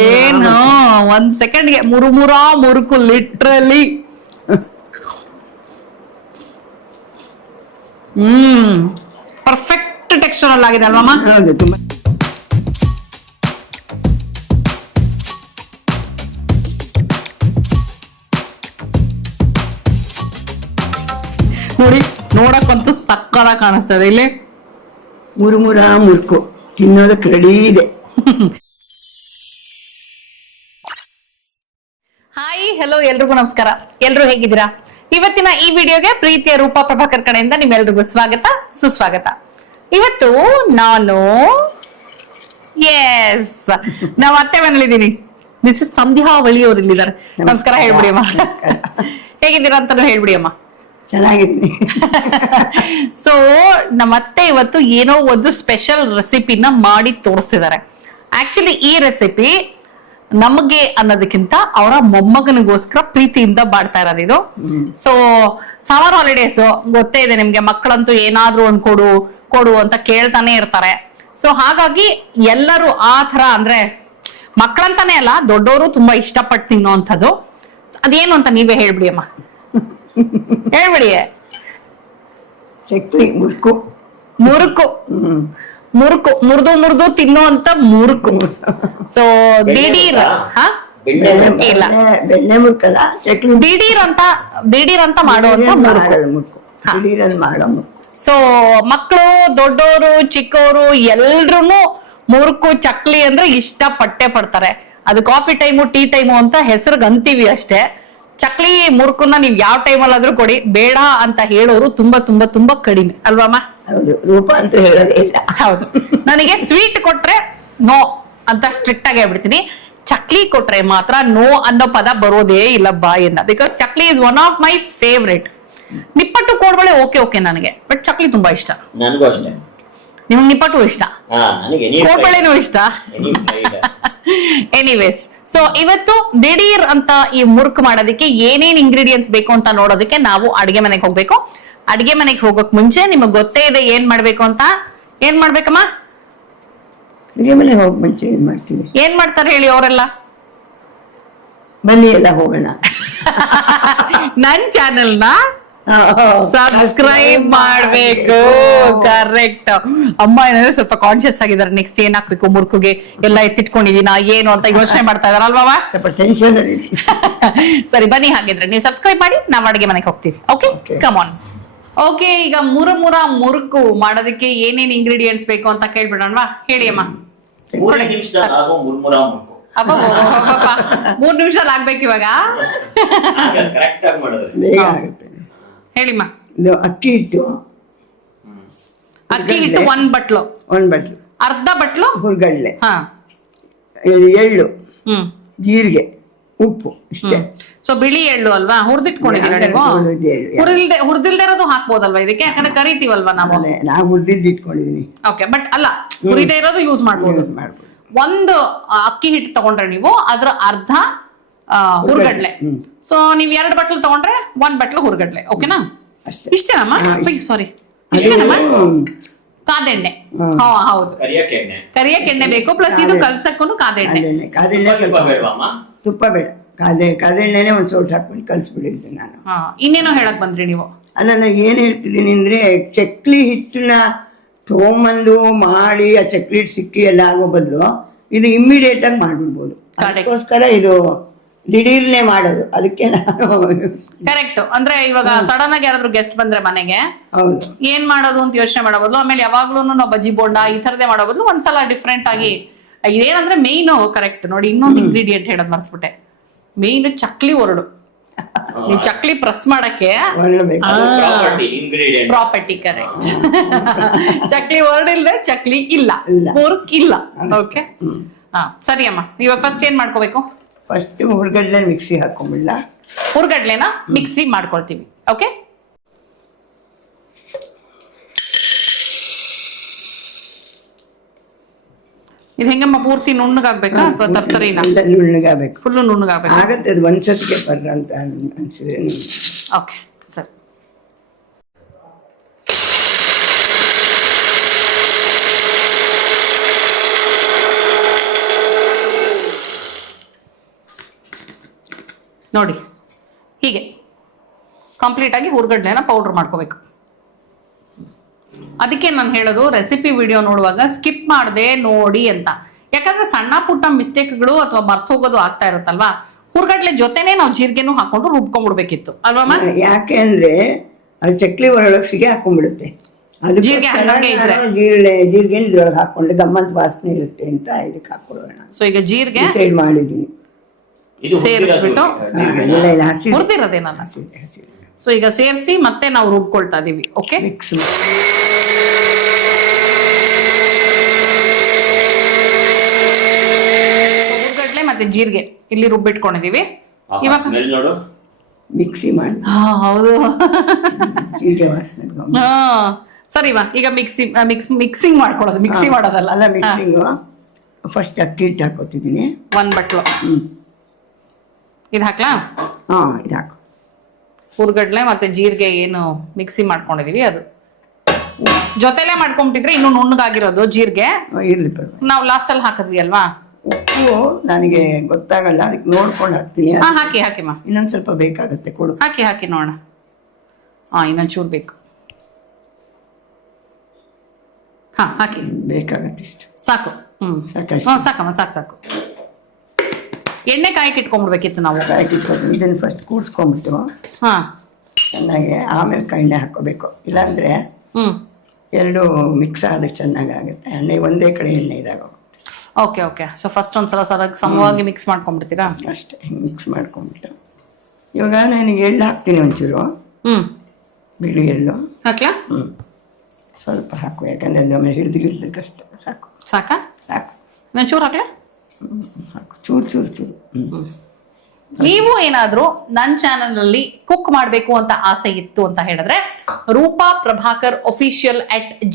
ಏನು 1 ಸೆಕೆಂಡ್ಗೆ ಮುರುಕು literally. Perfect texture ಅಲ್ಲಿ ಆಗಿದೆ ಅಲ್ವಮ್ಮ? ಹೌದು, ತುಂಬಾ ನೋಡಿ, ನೋಡಕ್ಕಂತೂ ಸಕ್ಕರ ಕಾಣಿಸ್ತದೆ. ಇಲ್ಲಿ ಮುರುಕು ತಿನ್ನೋದಕ್ಕೆ ರೆಡಿ ಇದೆ. ಹಾಯ್, ಹೆಲೋ, ಎಲ್ರಿಗೂ ನಮಸ್ಕಾರ. ಎಲ್ರು ಹೇಗಿದ್ದೀರಾ? ಇವತ್ತಿನ ಈ ವಿಡಿಯೋಗೆ ಪ್ರೀತಿಯ ರೂಪಾ ಪ್ರಭಾಕರ್ ಕಡೆಯಿಂದ ನಿಮ್ಮೆಲ್ರಿಗೂ ಸ್ವಾಗತ, ಸುಸ್ವಾಗತ. ಇವತ್ತು ನಾನು ನಮ್ಮ ಅತ್ತೆ ಮನೇಲಿದ್ದೀನಿ. ಮಿಸಸ್ ಸಂಧ್ಯಾವಳಿ ಅವ್ರು ಇಲ್ಲಿದ್ದಾರೆ. ನಮಸ್ಕಾರ ಹೇಳ್ಬಿಡಿ ಅಮ್ಮ. ಹೇಗಿದ್ದೀರಾ ಅಂತಾನು ಹೇಳ್ಬಿಡಿ ಅಮ್ಮ. ಚೆನ್ನಾಗಿದ್ದೀನಿ. ಸೊ ನಮ್ಮತ್ತೆ ಇವತ್ತು ಏನೋ ಒಂದು ಸ್ಪೆಷಲ್ ರೆಸಿಪಿನ ಮಾಡಿ ತೋರಿಸ್ತಿದ್ದಾರೆ. ಆಕ್ಚುಲಿ ಈ ರೆಸಿಪಿ ನಮಗೆ ಅನ್ನೋದಕ್ಕಿಂತ ಅವರ ಮೊಮ್ಮಗನಿಗೋಸ್ಕರ ಪ್ರೀತಿಯಿಂದ ಮಾಡ್ತಾ ಇರೋದು ಇದು. ಸೊ ಸಮ್ಮರ್ ಹಾಲಿಡೇಸ್ ಗೊತ್ತೇ ಇದೆ ನಿಮ್ಗೆ, ಮಕ್ಕಳಂತೂ ಏನಾದ್ರೂ ಒಂದ್ ಕೊಡು ಅಂತ ಕೇಳ್ತಾನೆ ಇರ್ತಾರೆ. ಸೊ ಹಾಗಾಗಿ ಎಲ್ಲರೂ ಆ ತರ, ಅಂದ್ರೆ ಮಕ್ಕಳಂತಾನೆ ಅಲ್ಲ, ದೊಡ್ಡವರು ತುಂಬಾ ಇಷ್ಟಪಟ್ಟು ತಿನ್ನೋಂಥದ್ದು ಅದೇನು ಅಂತ ನೀವೇ ಹೇಳ್ಬಿಡಿ ಅಮ್ಮ. ಹೇಳ್ಬಿಡಿ. ಚಕ್ಲಿ ಮುರುಕು ಮುರಿದು ತಿನ್ನುವಂತ ಮುರುಕು. ಸೊ ದಿಢೀರ್ ಇಲ್ಲ, ಬೆಣ್ಣೆ ಮುರುಕಲ್ಲ, ಚಕ್ಲಿ ದಿಢೀರ್ ಅಂತ ಮಾಡುವಂತ ಮುರುಕು. ಸೊ ಮಕ್ಕಳು, ದೊಡ್ಡವರು, ಚಿಕ್ಕವರು ಎಲ್ರು ಮುರುಕು ಚಕ್ಲಿ ಅಂದ್ರೆ ಇಷ್ಟ ಪಟ್ಟೆ ಪಡ್ತಾರೆ. ಅದು ಕಾಫಿ ಟೈಮು, ಟೀ ಟೈಮು ಅಂತ ಹೆಸರಿಗೆ ಅಂತೀವಿ ಅಷ್ಟೇ. ಚಕ್ಲಿ ಮುರುಕನ್ನ ನೀವ್ ಯಾವ ಟೈಮಲ್ಲಿ ಆದ್ರೂ ಕೊಡಿ, ಬೇಡ ಅಂತ ಹೇಳೋರು ತುಂಬಾ ತುಂಬಾ ತುಂಬಾ ಕಡಿಮೆ ಅಲ್ವಮ್ಮ? ಹೌದು, ರೂಪ ಅಂತ ಹೇಳೋದೇ ಇಲ್ಲ. ಹೌದು, ನನಗೆ ಸ್ವೀಟ್ ಕೊಟ್ರೆ ನೋ ಅಂತ ಸ್ಟ್ರಿಕ್ಟ್ ಆಗಿ ಹೇಳ್ಬಿಡ್ತೀನಿ. ಚಕ್ಲಿ ಕೊಟ್ರೆ ಮಾತ್ರ ನೋ ಅನ್ನೋ ಪದ ಬರೋದೇ ಇಲ್ಲ ಬಾಯಿಂದ. Because chakli is one of my favourite. Nippattu kodubale okay ನನಗೆ, ಬಟ್ ಚಕ್ಲಿ ತುಂಬಾ ಇಷ್ಟ. ನನಗೂ ಅಷ್ಟೇ. ನಿಮ್ಗೆ ನಿಪ್ಪಟ್ಟು ಇಷ್ಟ, ಕೋಡ್ಬಳೆನೂ ಇಷ್ಟ. ಎನಿವೇಸ್, ಸೊ ಇವತ್ತು ದಿಢೀರ್ ಅಂತ ಈ ಮುರುಕು ಮಾಡೋದಕ್ಕೆ ಏನೇನ್ ಇಂಗ್ರೀಡಿಯೆಂಟ್ಸ್ ಬೇಕು ಅಂತ ನೋಡೋದಕ್ಕೆ ನಾವು ಅಡಿಗೆ ಮನೆಗೆ ಹೋಗ್ಬೇಕು. ಅಡಿಗೆ ಮನೆಗೆ ಹೋಗೋಕ್ ಮುಂಚೆ ನಿಮಗ್ ಗೊತ್ತೇ ಇದೆ ಏನ್ ಮಾಡ್ಬೇಕು ಅಂತ. ಏನ್ ಮಾಡ್ಬೇಕಮ್ಮ? ಅಡಿಗೆ ಮನೆಗೆ ಹೋಗ್ ಮುಂಚೆ ಏನ್ ಮಾಡ್ತೀವಿ? ಏನ್ ಮಾಡ್ತಾರೆ ಹೇಳಿ ಅವರೆಲ್ಲ? ಬನ್ನಿ ಎಲ್ಲ ಹೋಗೋಣ. ನನ್ ಚಾನೆಲ್ ನ ಸಬ್ಸ್ಕ್ರೈಬ್ ಮಾಡ್ಬೇಕು. ಕರೆಕ್ಟ್. ಅಮ್ಮ ಏನಂದ್ರೆ ಸ್ವಲ್ಪ ಕಾನ್ಶಿಯಸ್ ಆಗಿದ್ದಾರೆ. ನೆಕ್ಸ್ಟ್ ಏನ್ ಹಾಕ್ಬೇಕು ಮುರುಕುಗೆ ಎಲ್ಲ ಎತ್ತಿಟ್ಕೊಂಡಿದೀನಾ ಏನು ಅಂತ ಯೋಚನೆ ಮಾಡ್ತಾ ಇದಾರೆ ಅಲ್ವಾ? ಸ್ವಲ್ಪ ಟೆನ್ಷನ್ ಅಲ್ಲಿ. ಸರಿ, ಬನ್ನಿ. ಹಾಗಿದ್ರೆ ನೀವು ಸಬ್ಸ್ಕ್ರೈಬ್ ಮಾಡಿ, ನಾವು ಅಡಿಗೆ ಮನೆಗೆ ಹೋಗ್ತೀವಿ. Okay, come on. ಓಕೆ, ಈಗ ಮುರುಕು ಮಾಡೋದಕ್ಕೆ ಏನೇನ್ ಇಂಗ್ರೀಡಿಯೆಂಟ್ಸ್ ಬೇಕು ಅಂತ ಕೇಳ್ಬಿಡೋಣವಾ? ಹೇಳಿ ಅಮ್ಮ. 3 ನಿಮಿಷದಲ್ಲಿ ಆಗೋ ಮುರುಕು. 3 ನಿಮಿಷದಲ್ಲಿ ಆಗ್ಬೇಕು ಇವಾಗ. ಕರೆಕ್ಟ್ ಆಗಿ ಮಾಡಿದ್ರೆ ಬೇಗ ಆಗುತ್ತೆ. ಹೇಳಿಮ್ಮ. ಇದು ಅಕ್ಕಿ ಹಿಟ್ಟು 1 ಬಟ್ಲು, ಅರ್ಧ ಬಟ್ಲು ಹುರ್ಗಡ್ಲೆ, ಹಾ, ಎಳ್ಳು, ಜೀರಿಗೆ, ಉಪ್ಪು, ಇಷ್ಟೇ. ಸೊ ಬಿಳಿ ಎಳ್ಳು ಅಲ್ವಾ? ಹುರಿದಿಟ್ಕೊಂಡಿದ್ದೀರಾ ನೀವು? ಹುರಿದಿಲ್ದೇ ಇರೋದು ಹಾಕ್ಬೋದಲ್ವಾ ಇದಕ್ಕೆ? ಯಾಕಂದ್ರೆ ಕರಿತೀವಲ್ವಾ ನಾವು ಹುರಿದಿದ್ದು ಇಟ್ಕೊಂಡಿದೀನಿ. ಓಕೆ, ಬಟ್ ಅಲ್ಲ, ಹುರಿದೇ ಇರೋದು ಯೂಸ್ ಮಾಡ್ಬೋದು. ಒಂದು ಅಕ್ಕಿ ಹಿಟ್ಟು ತಗೊಂಡ್ರೆ ನೀವು ಅದ್ರ ಅರ್ಧ ಹುರ್ಗಡ್ಲೆ. ಸೊ ನೀವ್ 2 ಬಟ್ಲು ತಗೊಂಡ್ರೆ 1 ಬಟ್ಲು ಹುರ್ಗಡ್ಲೆ. ಓಕೆನಾ? ಇಷ್ಟೇನಮ್ಮ? ಸಾರಿ, ಇಷ್ಟೇನಮ್ಮ? ಕಾದೆಣ್ಣೆ. ಹೌದು, ಕರಿಯಕ್ಕೆಣ್ಣೆ ಬೇಕು. ಪ್ಲಸ್ ಇದು ಕಲ್ಸಕ್ಕೂ ಕಾದೆಣ್ಣೆ. ತುಪ್ಪ ಬೇಡ, ಕಾದೆಣ್ಣೆನೆ ಒಂದ್ ಸೋಟ್ ಹಾಕೊಂಡು ಕಲ್ಸ್ಬಿಡಿದ್ದೆ ನಾನು. ಇನ್ನೇನೋ ಹೇಳಕ್ ಬಂದ್ರಿ ನೀವು? ಅಲ್ಲ, ನಾನು ಏನ್ ಹೇಳ್ತಿದ್ದೀನಿ ಅಂದ್ರೆ, ಚಕ್ಲಿ ಹಿಟ್ಟನ್ನ ತಗೊಂಬಂದು ಮಾಡಿ ಆ ಚಕ್ಲಿ ಹಿಟ್ಟು ಸಿಕ್ಕಿ ಎಲ್ಲ ಆಗೋ ಬದಲು ಇದು ಇಮ್ಮಿಡಿಯೇಟ್ ಆಗಿ ಮಾಡ್ಬಿಡ್ಬೋದು. ಅದಕ್ಕೋಸ್ಕರ ಇದು ದಿಢೀರ್ನೆ ಮಾಡೋದು. ಅದಕ್ಕೆ ನಾನು ಕರೆಕ್ಟ್. ಅಂದ್ರೆ ಇವಾಗ ಸಡನ್ ಆಗಿ ಯಾರಾದ್ರೂ ಗೆಸ್ಟ್ ಬಂದ್ರೆ ಮನೆಗೆ ಏನ್ ಮಾಡೋದು ಅಂತ ಯೋಚನೆ ಮಾಡಬಹುದು. ಆಮೇಲೆ ಯಾವಾಗ್ಲೂ ನಾವು ಬಜ್ಜಿ ಬೋಂಡ ಈ ತರದೇ ಮಾಡಬಹುದು. ಒಂದ್ಸಲ ಡಿಫ್ರೆಂಟ್ ಆಗಿ ಇದೇನಂದ್ರೆ ಮೇಯ್ನು ಕರೆಕ್ಟ್ ನೋಡಿ. ಇನ್ನೊಂದು ಇಂಗ್ರೀಡಿಯೆಂಟ್ ಹೇಳೋದ್ ಮರ್ತ್ಬಿಟ್ಟೆ. ಮೇಯ್ನ್ ಚಕ್ಲಿ ಒರಡು. ನೀವು ಚಕ್ಲಿ ಪ್ರೆಸ್ ಮಾಡಕ್ಕೆ ಪ್ರಾಪರ್ಟಿ. ಕರೆಕ್ಟ್. ಚಕ್ಲಿ ಹೊರಡಿಲ್ದೆ ಚಕ್ಲಿ ಇಲ್ಲ, ಮುರುಕಿಲ್ಲ. ಓಕೆ, ಹಾ, ಸರಿ ಅಮ್ಮ. ಇವಾಗ ಫಸ್ಟ್ ಏನ್ ಮಾಡ್ಕೋಬೇಕು? ಫಸ್ಟ್ ಹುರ್ಗಡ್ಲೆ ಮಿಕ್ಸಿ ಹಾಕೊಂಬಿಡ್ಲ? ಹುರ್ಗಡ್ಲೆನ ಮಿಕ್ಸಿ ಮಾಡ್ಕೊಳ್ತೀವಿ. ಓಕೆ, ಇದು ಹೆಂಗಮ್ಮ? ಪೂರ್ತಿ ನುಣ್ಣಗಾಗ್ಬೇಕಾ ಅಥವಾ ತರ್ತರಿನ? ನುಣ್ಣಗಾಗ್ಬೇಕು, ಫುಲ್ ನುಣ್ಣಗಾಗ್ಬೇಕು. ಆಗತ್ತೆ, ಅದು ಒಂದ್ಸತಿಗೆ ಬರ್ರ ಅಂತ ಅನ್ಸಿದ್ರೆ. ಓಕೆ, ಸರಿ. ನೋಡಿ ಹೀಗೆ ಕಂಪ್ಲೀಟ್ ಆಗಿ ಹುರ್ಗಡ್ಲೆನ ಪೌಡರ್ ಮಾಡ್ಕೋಬೇಕು. ಅದಕ್ಕೆ ನಾನು ಹೇಳೋದು ರೆಸಿಪಿ ವಿಡಿಯೋ ನೋಡುವಾಗ ಸ್ಕಿಪ್ ಮಾಡದೆ ನೋಡಿ ಅಂತ. ಯಾಕಂದ್ರೆ ಸಣ್ಣ ಪುಟ್ಟ ಮಿಸ್ಟೇಕ್ಗಳು ಅಥವಾ ಮರ್ತೋಗೋದು ಆಗ್ತಾ ಇರುತ್ತಲ್ವಾ. ಹುರ್ಗಡ್ಲೆ ಜೊತೆನೆ ನಾವು ಜೀರಿಗೆನೂ ಹಾಕೊಂಡು ರುಬ್ಕೊಂಡ್ಬಿಡ್ಬೇಕಿತ್ತು ಅಲ್ವಾ? ಯಾಕೆ ಅಂದ್ರೆ ಅದು ಚಕ್ಲಿ ಒಳಗೆ ಸಿಗೆ ಹಾಕೊಂಡ್ಬಿಡುತ್ತೆ. ಅದು ಜೀರಿಗೆ ಹಂಗೆ ಇದ್ರೆ ಜೀರಿಗೆ ಇದ್ರೊಳಗೆ ಹಾಕೊಂಡು ಗಮ್ಮತ್ ವಾಸನೆ ಇರುತ್ತೆ ಅಂತ ಇದಕ್ಕೆ ಹಾಕೊಳ್ಳೋಣ. ಸೊ ಈಗ ಜೀರಿಗೆ ಡಿಸೈಡ್ ಮಾಡಿದ್ದೀನಿ. ಇದು ಸೇರಿಸ್ಬಿಟ್ಟು ಇಲ್ಲ ಇಲ್ಲ ಹಸಿ ಹುರಿದಿರೋದೇನಲ್ಲ. ಹಸಿ ಸೊ ಈಗ ಸೇರಿಸಿ ಮತ್ತೆ ನಾವು ರುಬ್ಕೊಳ್ತಾ ಇದೀವಿ. ಓಕೆ, ಮಿಕ್ಸ್ ಹುರ್ಗಡ್ಲೆ ಮತ್ತೆ ಜೀರಿಗೆ ಇಲ್ಲಿ ರುಬ್ಬಿಟ್ಕೊಂಡಿದೀವಿ. ಇವಾಗ ಸ್ಮೆಲ್ ನೋಡು. ಮಿಕ್ಸಿ ಮಾಡಿ ಹೌದು. ಜೀರಿಗೆ ವಾಸನೆ ಸರಿ ಈಗ ಮಿಕ್ಸಿಂಗ್ ಮಾಡ್ಕೊಳ್ಳೋದು, ಮಿಕ್ಸಿ ಮಾಡೋದಲ್ಲ. ಅಲ್ಲ ಮಿಕ್ಸಿಂಗು ಫಸ್ಟ್ ಅಕ್ಕಿ ಹಿಟ್ಟು ಹಾಕೋತಿದ್ದೀನಿ. 1 ಬಟ್ಲು ಇದು ಹಾಕ್ಲಾ? ಇದು ಹಾಕು. ಹುರ್ಗಡ್ಲೆ ಮತ್ತೆ ಜೀರಿಗೆ ಏನು ಮಿಕ್ಸಿ ಮಾಡ್ಕೊಂಡಿದೀವಿ ಅದು ಜೊತೆಲೆ ಮಾಡ್ಕೊಂಬಿಟ್ಟಿದ್ರೆ ಇನ್ನು ನುಣ್ಣಗಾಗಿರೋದು ಜೀರಿಗೆ. ಇರ್ಲಿ ಪರವಾಗಿಲ್ಲ. ನಾವು ಲಾಸ್ಟ್ ಅಲ್ಲಿ ಹಾಕಿದ್ವಿ ಅಲ್ವಾ. ಉಪ್ಪು ನನಗೆ ಗೊತ್ತಾಗಲ್ಲ, ಅದಕ್ಕೆ ನೋಡ್ಕೊಂಡು ಹಾಕ್ತೀನಿ. ಹಾಕಿಮ್ಮ. ಇನ್ನೊಂದು ಸ್ವಲ್ಪ ಬೇಕಾಗತ್ತೆ, ಕೊಡು. ಹಾಕಿ ನೋಡೋಣ. ಇನ್ನೊಂದು ಚೂರು ಬೇಕು. ಹಾಕಿ. ಬೇಕಾಗತ್ತೆ ಇಷ್ಟು ಸಾಕು. ಸಾಕಷ್ಟು. ಸಾಕಮ್ಮ, ಸಾಕು. ಎಣ್ಣೆ ಕಾಯಕ್ಕೆ ಇಟ್ಕೊಂಡ್ಬಿಡ್ಬೇಕಿತ್ತು ನಾವು. ಕಾಯಿಟ್ಕೊಂಡು ಇದನ್ನು ಫಸ್ಟ್ ಕೂಡ್ಸ್ಕೊಂಡ್ಬಿಟ್ಟು ಚೆನ್ನಾಗಿ ಆಮೇಲೆ ಎಣ್ಣೆ ಹಾಕೋಬೇಕು. ಇಲ್ಲಾಂದ್ರೆ ಎರಡು ಮಿಕ್ಸ್ ಆದ್ರೆ ಚೆನ್ನಾಗಾಗುತ್ತೆ. ಎಣ್ಣೆ ಒಂದೇ ಕಡೆ ಎಣ್ಣೆ ಇದಾಗ ಓಕೆ. ಸೊ ಫಸ್ಟ್ ಒಂದ್ಸಲ ಸಮವಾಗಿ ಮಿಕ್ಸ್ ಮಾಡ್ಕೊಂಡ್ಬಿಡ್ತೀರಾ? ಅಷ್ಟೇ. ಹಿಂಗೆ ಮಿಕ್ಸ್ ಮಾಡ್ಕೊಂಡ್ಬಿಟ್ಟು ಇವಾಗ ನನಗೆ ಎಳ್ಳು ಹಾಕ್ತೀನಿ ಒಂಚೂರು. ಬಿಳಿ ಎಳ್ಳು ಹಾಕ್ಲಾ? ಸ್ವಲ್ಪ ಹಾಕು, ಯಾಕಂದ್ರೆ ಆಮೇಲೆ ಹಿಡಿದು ಸಾಕು. ಸಾಕು. ನಾನು ಚೂರು ಹಾಕ್ಲಾ? ಹಾಕು, ಚೂರು. ನೀವು ಏನಾದ್ರೂ ನನ್ನ ಚಾನೆಲ್ ಅಲ್ಲಿ ಕುಕ್ ಮಾಡಬೇಕು ಅಂತ ಆಸೆ ಇತ್ತು ಅಂತ ಹೇಳಿದ್ರೆ ರೂಪಾ ಪ್ರಭಾಕರ್ official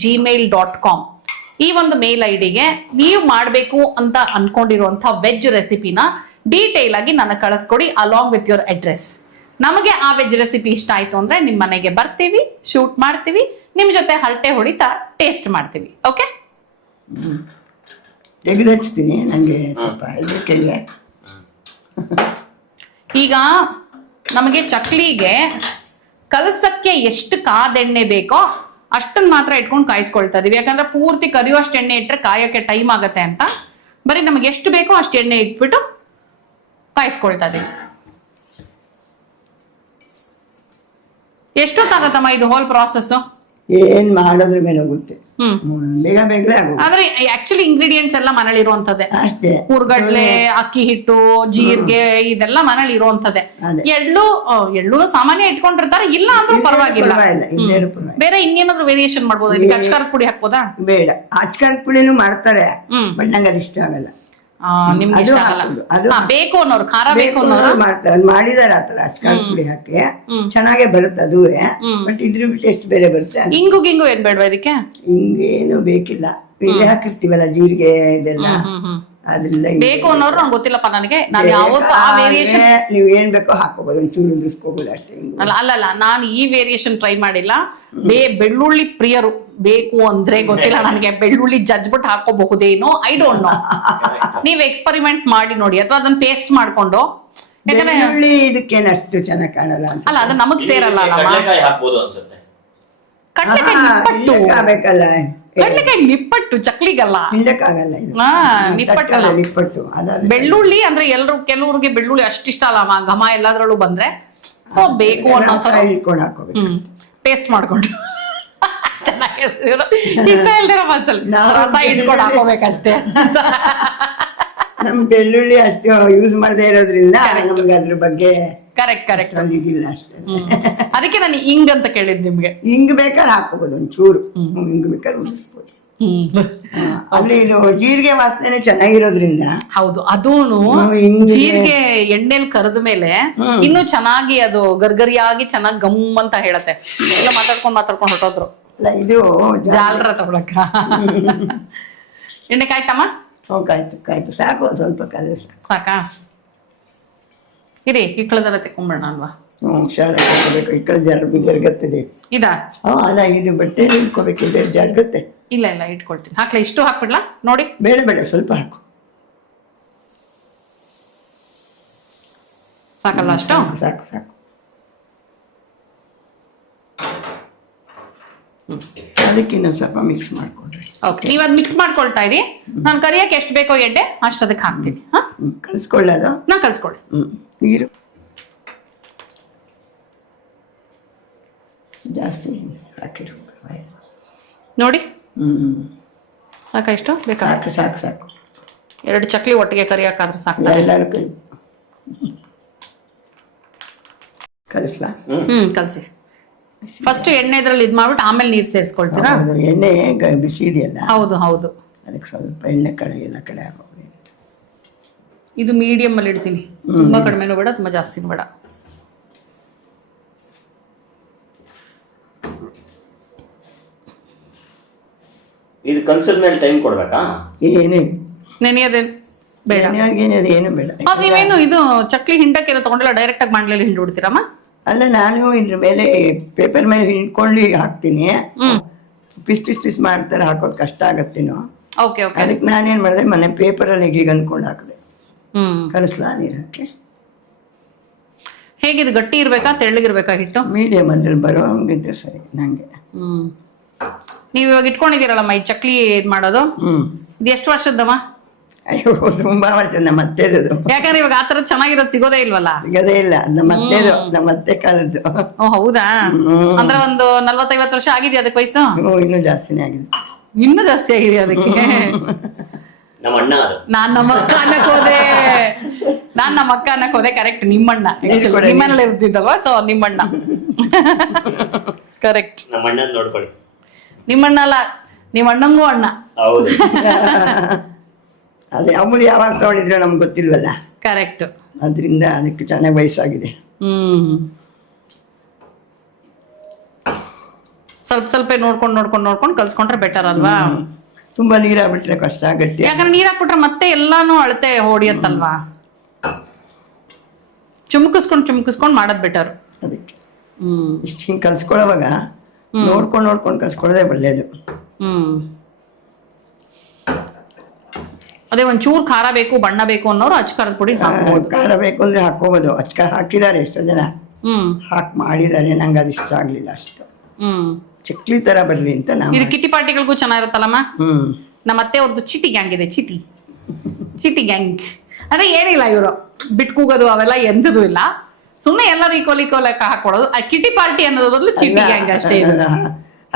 @gmail.com ಈ ಒಂದು ಮೇಲ್ ಐಡಿಗೆ ನೀವು ಮಾಡಬೇಕು ಅಂತ ಅನ್ಕೊಂಡಿರುವಂತಹ ವೆಜ್ ರೆಸಿಪಿನ ಡೀಟೇಲ್ ಆಗಿ ನನಗೆ ಕಳಿಸ್ಕೊಡಿ ಅಲಾಂಗ್ ವಿತ್ ಯೋರ್ ಅಡ್ರೆಸ್. ನಮಗೆ ಆ ವೆಜ್ ರೆಸಿಪಿ ಇಷ್ಟ ಆಯ್ತು ಅಂದ್ರೆ ನಿಮ್ಮ ಮನೆಗೆ ಬರ್ತೀವಿ, ಶೂಟ್ ಮಾಡ್ತೀವಿ, ನಿಮ್ ಜೊತೆ ಹರಟೆ ಹೊಡಿತಾ ಟೇಸ್ಟ್ ಮಾಡ್ತೀವಿ. ಓಕೆ, ತೆಗೆದು ಹಚ್ತೀನಿ, ನನಗೆ ಸ್ವಲ್ಪ ಇದಕ್ಕೆ. ಈಗ ನಮಗೆ ಚಕ್ಲಿಗೆ ಕಲಸಕ್ಕೆ ಎಷ್ಟು ಕಾದೆಣ್ಣೆ ಬೇಕೋ ಅಷ್ಟನ್ನ ಮಾತ್ರ ಇಟ್ಕೊಂಡು ಕಾಯಿಸ್ಕೊಳ್ತಾ ಇದೀವಿ. ಯಾಕಂದ್ರೆ ಪೂರ್ತಿ ಕರಿಯುವಷ್ಟು ಎಣ್ಣೆ ಇಟ್ಟರೆ ಕಾಯಕ್ಕೆ ಟೈಮ್ ಆಗತ್ತೆ ಅಂತ ಬರೀ ನಮಗೆ ಎಷ್ಟು ಬೇಕೋ ಅಷ್ಟು ಎಣ್ಣೆ ಇಟ್ಬಿಟ್ಟು ಕಾಯಿಸ್ಕೊಳ್ತಾ ಇದೀವಿ. ಎಷ್ಟೊತ್ತಾಗತ್ತಮ್ಮ ಇದು ಹೋಲ್ ಪ್ರಾಸೆಸ್? ಏನ್ ಮಾಡೋದ್ರ ಮೇಲೆ ಹೋಗುತ್ತೆ, ಬೇಗ ಬೇಗನೆ ಆಗುತ್ತೆ. ಆದ್ರೆ ಆಕ್ಚುಲಿ ಇಂಗ್ರೀಡಿಯೆಂಟ್ಸ್ ಎಲ್ಲ ಮನೇಲಿ ಇರುವಂತದ್ದೇ. ಅಷ್ಟೇ. ಹುರ್ಗಡ್ಲೆ, ಅಕ್ಕಿ ಹಿಟ್ಟು, ಜೀರಿಗೆ ಇದೆಲ್ಲ ಮನೇಲಿ ಇರುವಂತದ್ದೇ. ಎಳ್ಳು ಸಾಮಾನ್ಯ ಇಟ್ಕೊಂಡಿರ್ತಾರೆ, ಇಲ್ಲ ಅಂದ್ರೂ ಪರವಾಗಿಲ್ಲ. ಬೇರೆ ಇನ್ನೇನಾದ್ರೂ ವೇರಿಯೇಷನ್ ಮಾಡ್ಬೋದಾ? ಅಚ್ಕಾರದ ಪುಡಿ ಹಾಕ್ಬೋದಾ? ಬೇಡ, ಅಚ್ಕಾರದ ಪುಡಿನೂ ಮಾಡ್ತಾರೆ, ಬಟ್ ನಂಗೆ ಅದು ಇಷ್ಟ ಆಗಲ್ಲ. ನಿಮ್ಗೆ ಇಷ್ಟ ಆಗಲ್ಲ. ಬೇಕು ಅನ್ನೋರು, ಖಾರ ಬೇಕು ಅನ್ನೋರು ಮಾಡ್ತಾರೆ. ಅದು ಮಾಡಿದಾರೆ ಆತರ ಅಚ್ಕಾರದ ಪುಡಿ ಹಾಕಿ ಚೆನ್ನಾಗೇ ಬರುತ್ತೆ ಅದು. ಬಟ್ ಇದ್ರ ಟೇಸ್ಟ್ ಬೇರೆ ಬರುತ್ತೆ. ಇಂಗು ಏನ್ ಬೇಡವಾ ಇದಕ್ಕೆ? ಹಿಂಗೇನು ಬೇಕಿಲ್ಲ, ಇಲ್ಲಿ ಹಾಕಿರ್ತೀವಲ್ಲ ಜೀರಿಗೆ ಇದೆಲ್ಲ, ಅದ್ರಿಂದ ಬೇಕು ಅನ್ನೋರು ನಂಗೆ ಗೊತ್ತಿಲ್ಲಪ್ಪ. ನನಗೆ ನಾನು ಯಾವತ್ತೂ ಆ ವೇರಿಯೇಷನ್, ನೀವು ಏನ್ ಬೇಕೋ ಹಾಕೋಬಹುದು, ಒಂಚೂರು ಉದುರಿಸ್ಕೋಬಹುದು ಅಷ್ಟೇ. ಅಲ್ಲ ನಾನು ಈ ವೇರಿಯೇಷನ್ ಟ್ರೈ ಮಾಡಿಲ್ಲ. ಬೆಳ್ಳುಳ್ಳಿ ಪ್ರಿಯರು, ಬೇಕು ಅಂದ್ರೆ ಗೊತ್ತಿಲ್ಲ ನನಗೆ, ಬೆಳ್ಳುಳ್ಳಿ ಜಜ್ಬಿಟ್ಟು ಹಾಕೋಬಹುದೇನೋ, ಐ ಡೋಂಟ್ ನೋ. ನೀವ್ ಎಕ್ಸ್ಪರಿಮೆಂಟ್ ಮಾಡಿ ನೋಡಿ, ಅಥವಾ ಅದನ್ನ ಪೇಸ್ಟ್ ಮಾಡ್ಕೊಂಡು. ಬೆಳ್ಳುಳ್ಳಿ ಇದಕ್ಕೇನು ಅಷ್ಟು ಚೆನ್ನಾಗಿ ಕಾಣಲ್ಲ. ಅಲ್ಲ, ಅದು ನಮಗ್ ಸೇರಲ್ಲ. ಕಡಲೆಕಾಯಿ ಹಾಕ್ಬೋದು ಅನ್ಸುತ್ತೆ. ಕಡಲೆಕಾಯಿ ನಿಪ್ಪಟ್ಟು ಆಗ್ಬೇಕಲ್ಲ, ಕಡಲೆಕಾಯಿ ನಿಪ್ಪಟ್ಟು ಚಕ್ಲಿಗಲ್ಲ, ಹಿಂಡಕ್ಕಾಗಲ್ಲ. ನಿಪ್ಪಟ್ಟಲ್ಲ, ನಿಪ್ಪಟ್ಟು. ಬೆಳ್ಳುಳ್ಳಿ ಅಂದ್ರೆ ಕೆಲವ್ರಿಗೆ ಬೆಳ್ಳುಳ್ಳಿ ಅಷ್ಟಿಷ್ಟ ಅಲ್ಲ, ಘಮ ಎಲ್ಲಾದ್ರಲ್ಲೂ ಬಂದ್ರೆ. ಸೊ ಬೇಕು ಅನ್ನೋ ಇಟ್ಕೊಂಡು ಹಾಕೋಬೇಕು, ಪೇಸ್ಟ್ ಮಾಡ್ಕೊಂಡು. ಚೆನ್ನಾಗಿ ಹೇಳ್ದಿರೋ ಮನ್ಸಲ್ಲಿ ರಸ ಇಟ್ಕೊಂಡು ಹಾಕೋಬೇಕಷ್ಟೇ. ನಮ್ ಬೆಳ್ಳುಳ್ಳಿ ಅಷ್ಟು ಯೂಸ್ ಮಾಡದೇ ಇರೋದ್ರಿಂದ ನಮ್ಗೆ ಅದ್ರ ಬಗ್ಗೆ ಕರೆಕ್ಟ್ ಬಂದಿದ್ದಿಲ್ಲ ಅಷ್ಟೇ. ಅದಕ್ಕೆ ನಾನು ಹಿಂಗ್ ಅಂತ ಕೇಳಿದ್ ನಿಮ್ಗೆ. ಹಿಂಗ್ ಬೇಕಾದ್ರೆ ಹಾಕೋಬಹುದು, ಒಂಚೂರು ಹಿಂಗ್ ಬೇಕಾದ್ರೆ ಉಳಿಸ್ಬೋದು. ಅಲ್ಲಿ ಇದು ಜೀರಿಗೆ ವಾಸನೆ ಚೆನ್ನಾಗಿರೋದ್ರಿಂದ. ಹೌದು, ಅದೂನು ಜೀರಿಗೆ ಎಣ್ಣೆಲಿ ಕರೆದ ಮೇಲೆ ಇನ್ನು ಚೆನ್ನಾಗಿ ಅದು ಗರ್ಗರಿಯಾಗಿ ಚೆನ್ನಾಗಿ ಗಮ್ ಅಂತ ಹೇಳತ್ತೆ. ಎಲ್ಲ ಮಾತಾಡ್ಕೊಂಡು ಹೊರಟೋದ್ರು. ಇದು ಜಾಲರ ತಗೊಳಕ. ಎಣ್ಣೆ ಕಾಯ್ತಮ್ಮ? ಕಾಯ್ತು ಸಾಕು, ಸ್ವಲ್ಪ ಕಾದ್ರೆ ಸಾಕಾ? ಇರಿ, ಇಕ್ಕಳದೆಲ್ಲ ತೆಕ್ಕೊಂಬೇಡ ಅಲ್ವಾ? ಹುಷಾರಾಗಿ ಹಾಕೋಬೇಕು. ಈ ಕಡೆ ಜರ್ಗತ್ತಿದೆ ಇದಾ? ಅಲ್ಲ, ಇದು ಬಟ್ಟೆ ಇಟ್ಕೋಬೇಕಿದೆ, ಜರ್ಗತ್ತೆ. ಇಲ್ಲ ಇಟ್ಕೊಳ್ತೀನಿ. ಹಾಕ್ಲಾ? ಇಷ್ಟು ಹಾಕ್ಬಿಡ್ಲಾ? ನೋಡಿ, ಬೇಡ ಸ್ವಲ್ಪ ಹಾಕು. ಸಾಕಲ್ಲ ಅಷ್ಟು? ಸಾಕು ಸಾಕು. ಅದಕ್ಕೆ ಇನ್ನೊಂದು ಸ್ವಲ್ಪ ಮಿಕ್ಸ್ ಮಾಡ್ಕೊಡ್ರಿ. ಓಕೆ, ನೀವು ಅದು ಮಿಕ್ಸ್ ಮಾಡ್ಕೊಳ್ತಾ ಇರಿ. ನಾನು ಕರಿಯಕ್ಕೆ ಎಷ್ಟು ಬೇಕೋ ಎಣ್ಣೆ ಅಷ್ಟು ಅದಕ್ಕೆ ಹಾಕ್ತೀನಿ. ಕಲಿಸ್ಕೊಳ್ಳೋದು. ನಾನು ಕಲಿಸ್ಕೊಳ್ಳಿ. ನೀರು ಜಾಸ್ತಿ ಹಾಕಿರು ನೋಡಿ. ಸಾಕ ಇಷ್ಟು ಬೇಕಾ? ಸಾಕು ಸಾಕು ಸಾಕು. 2 ಚಕ್ಲಿ ಒಟ್ಟಿಗೆ ಕರಿಯಕ್ಕಾದ್ರೆ ಸಾಕು. ಎಲ್ಲರೂ ಕಲಿಸ್ಲಾ? ಕಲಸಿ. ಫಸ್ಟ್ ಎಣ್ಣೆ ಇದ್ರಲ್ಲಿ ಇದು ಮಾಡ್ಬಿಟ್ಟು ಆಮೇಲೆ ನೀರು ಸೇರಿಸ್ಕೊಳ್ತೀರಾ? ಎಣ್ಣೆ ಬಿಸಿ ಇದೆಯಲ್ಲ. ಹೌದು ಹೌದು. ಅದಕ್ಕೆ ಸ್ವಲ್ಪ ಎಣ್ಣೆ ಕಡೆ ಎಲ್ಲ ಕಡೆ ಆಗೋಗ್ಲಿ. ಇದು ಮೀಡಿಯಮ್ ಅಲ್ಲಿ ಇಡ್ತೀನಿ. ತುಂಬಾ ಕಡಿಮೆನೂ ಬೇಡ, ತುಂಬಾ ಜಾಸ್ತಿನೂ ಬೇಡ. ಇದು ಕನ್ಸಲ್ ಮೇಲೆ ಟೈಮ್ ಕೊಡ್ಬೇಕಾ? ಏನೇ ನೆನೆಯೋದೇನು ಬೇಡ. ಏನೇನು ಏನು ಬೇಡ. ಅದು ನೀವೇನು ಇದು ಚಕ್ಲಿ ಹಿಂಡಕ್ಕೆ ತಗೊಂಡಿಲ್ಲ, ಡೈರೆಕ್ಟ್ ಆಗಿ ಮಾಡ್ಲಲ್ಲಿ ಹಿಂಡು ಬಿಡ್ತೀರಮ್ಮ? ಅಲ್ಲ, ನಾನು ಇದ್ರ ಮೇಲೆ ಪೇಪರ್ ಮೇಲೆ ಹಿಂಡ್ಕೊಂಡು ಹಾಕ್ತೀನಿ. ಪಿಸ್ ಪಿಸ್ ಪಿಸ್ ಮಾಡ್ತಾರೆ, ಹಾಕೋದು ಕಷ್ಟ ಆಗತ್ತೇನೋ. Okay okay. ಅದಕ್ಕೆ ನಾನೇನು ಮಾಡಿದೆ, ಮನೆ ಪೇಪರಲ್ಲಿ ಹೀಗೆ ಅಂದ್ಕೊಂಡು ಹಾಕಿದೆ. ಕಲಿಸ್ಲಾ ನೀರು ಹಾಕಿ? ಹೇಗಿದು, ಗಟ್ಟಿ ಇರ್ಬೇಕಾ ತೆಳ್ಳಗಿರ್ಬೇಕಾ ಹಿಟ್ಟು? ಮೀಡಿಯಮ್ ಅದ್ರಲ್ಲಿ ಬರೋ ಹಂಗಿದ್ರೆ ಸರಿ ನಂಗೆ. ನೀವು ಇವಾಗ ಇಟ್ಕೊಂಡಿದ್ದೀರಲ್ಲಮ್ಮ ಈ ಚಕ್ಲಿ ಇದು ಮಾಡೋದು, ಇದು ಎಷ್ಟು ವರ್ಷದ್ದಮ್ಮ? ಅಯ್ಯೋ, ತುಂಬಾ ವರ್ಷ. ನಮ್ಮ ಅತ್ತೆದು. ಯಾಕಂದ್ರೆ ಇವಾಗ ಆತರ ಚೆನ್ನಾಗಿರೋದು ಸಿಗೋದೇ ಇಲ್ವಲ್ಲ? ಸಿಗದೇ ಇಲ್ಲ. ನಮ್ಮ ಅತ್ತೆದು, ನಮ್ಮ ಅತ್ತೆ ಕಾಲದ್ದು. ಓ ಹೌದಾ? ಅಂದ್ರೆ ಒಂದು 40-50 ವರ್ಷ ಆಗಿದೆಯಾ ಅದಕ್ಕೆ ವಯಸ್ಸು? ಇನ್ನೂ ಜಾಸ್ತಿನೇ ಆಗಿದೆ. ಇನ್ನೂ ಜಾಸ್ತಿ ಆಗಿದೆ ಅದಕ್ಕೆ. ನಮ್ಮ ಅಣ್ಣ ಅದು. ನಾನ್ ನಮ್ಮ ಅಕ್ಕ ಅನ್ನಕ್ ಹೋದೆ. ಕರೆಕ್ಟ್, ನಿಮ್ಮಣ್ಣ. ನಿಮ್ಮನೇಲಿ ಇರ್ತಿದ್ದಲ್ವಾ, ಸೊ ನಿಮ್ಮಣ್ಣ. ಕರೆಕ್ಟ್. ನಮ್ಮ ಅಣ್ಣ ನೋಡ್ಕೊಳ್ಳಿ. ನಿಮ್ಮಣ್ಣ ಅಲ್ಲ, ನಿಮ್ಮ ಅಣ್ಣಂಗೂ ಅಣ್ಣ. ಹೌದು. ಅದೇ ಅಮ್ಮರು ಯಾವಾಗ ತಗೊಂಡಿದ್ರೆ ನಮ್ಗೆ ಗೊತ್ತಿಲ್ವಲ್ಲ. ಕರೆಕ್ಟ್. ಅದರಿಂದ ಅದಕ್ಕೆ ಚೆನ್ನಾಗಿ ವಯಸ್ಸಾಗಿದೆ. ಸ್ವಲ್ಪ ಸ್ವಲ್ಪ ನೋಡ್ಕೊಂಡು ಕಲ್ಸ್ಕೊಂಡ್ರೆ ಬೆಟರ್ ಅಲ್ವಾ? ತುಂಬಾ ನೀರಾಗ್ಬಿಟ್ರೆ ಕಷ್ಟ ಗಟ್ಟಿ. ಯಾಕಂದ್ರೆ ನೀರ್ ಹಾಕ್ಬಿಟ್ರೆ ಮತ್ತೆ ಎಲ್ಲಾನು ಅಳತೆ ಹೊಡಿಯತ್ತಲ್ವಾ? ಚುಮ್ಕಿಸ್ಕೊಂಡ್ ಮಾಡೋದ್ ಬೆಟರ್. ಅದಕ್ಕೆ ಇಷ್ಟು ಹಿಂಗೆ ಕಲ್ಸ್ಕೊಳ್ಳೋವಾಗ ನೋಡ್ಕೊಂಡು ಕಲ್ಸ್ಕೊಳ್ಳೋದೇ ಒಳ್ಳೇದು. ಅದೇ ಒಂಚೂರು ಖಾರ ಬೇಕು, ಬಣ್ಣ ಬೇಕು ಅನ್ನೋರು ಅಚ್ಚ ಖಾರದ ಪುಡಿ ಹಾಕ್ಬೋದು. ಖಾರ ಬೇಕು ಅಂದ್ರೆ ಹಾಕೋಬೋದು. ಅಚ್ಚ ಹಾಕಿದ್ದಾರೆ ಎಷ್ಟೋ ಜನ, ಹಾಕಿ ಮಾಡಿದ್ದಾರೆ. ನಂಗೆ ಅದು ಇಷ್ಟ ಆಗ್ಲಿಲ್ಲ ಅಷ್ಟು. ಚಕ್ಲಿ ತರ ಬರ್ಲಿ ಅಂತ ನಾವು. ಇದು ಕಿಟಿ ಪಾರ್ಟಿಗಳಿಗೂ ಚೆನ್ನಾಗಿರುತ್ತಲ್ಲಮ್ಮ. ನಮ್ಮ ಅತ್ತೆ ಅವ್ರದ್ದು ಚಿಟಿ ಗ್ಯಾಂಗ್ ಇದೆ. ಚಿಟಿ ಗ್ಯಾಂಗ್ ಅಂದ್ರೆ ಏನಿಲ್ಲ, ಇವರು ಬಿಟ್ಕೂಗೋದು ಅವೆಲ್ಲ ಎಂಥದ್ದು ಇಲ್ಲ. ಸುಮ್ಮನೆ ಎಲ್ಲರೂ ಈಕ್ವಲ್ ಹಾಕೊಡೋದು. ಆ ಕಿಟಿ ಪಾರ್ಟಿ ಅನ್ನೋದ್ರ ಬದಲು ಚಿಟಿ ಗ್ಯಾಂಗ್ ಅಷ್ಟೇ.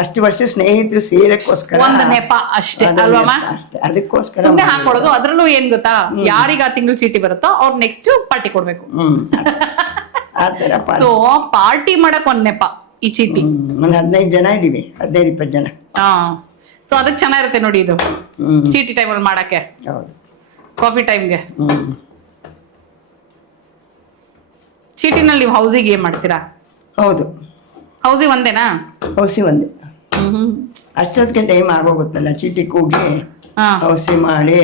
ಅಷ್ಟು ವರ್ಷ ಸ್ನೇಹಿತರು ಸೇರಕ್ಕೋಸ್ಕರ ಒಂದು ನೆಪ ಅಷ್ಟೇ ಅಲ್ವಮ್ಮ? ಅಷ್ಟೇ, ಅದಕ್ಕೋಸ್ಕರ ಸುಮ್ಮನೆ ಹಾಕೊಡೋದು. ಅದ್ರಲ್ಲೂ ಏನ್ ಗೊತ್ತಾ, ಯಾರಿಗ ಆ ತಿಂಗಳು ಚೀಟಿ ಬರುತ್ತೋ ಅವ್ರು ನೆಕ್ಸ್ಟ್ ಪಾರ್ಟಿ ಕೊಡ್ಬೇಕು. ಸೊ ಪಾರ್ಟಿ ಮಾಡಕ್ ಒಂದ್ ನೆಪ ಈ ಚೀಟಿ. ಒಂದು 15 ಜನ ಇದೀವಿ, 15-20 ಜನ. ಸೊ ಅದಕ್ಕೆ ಚೆನ್ನಾಗಿರುತ್ತೆ ನೋಡಿ ಇದು ಚೀಟಿ ಟೈಮಲ್ಲಿ ಮಾಡಕ್ಕೆ. ಹೌದು, ಕಾಫಿ ಟೈಮ್ಗೆ. ಚೀಟಿನಲ್ಲಿ ನೀವು ಹೌಸಿಗೆ ಏನ್ ಮಾಡ್ತೀರಾ? ಹೌದು, ಹೌಸಿ ಒಂದೇನಾ? ಹೌಸಿ ಒಂದೇ. ಅಷ್ಟೊತ್ತಿಗೆ ಟೈಮ್ ಆಗೋಗುತ್ತಲ್ಲ, ಚೀಟಿ ಕೂಗಿ ಹೌಸಿ ಮಾಡಿ.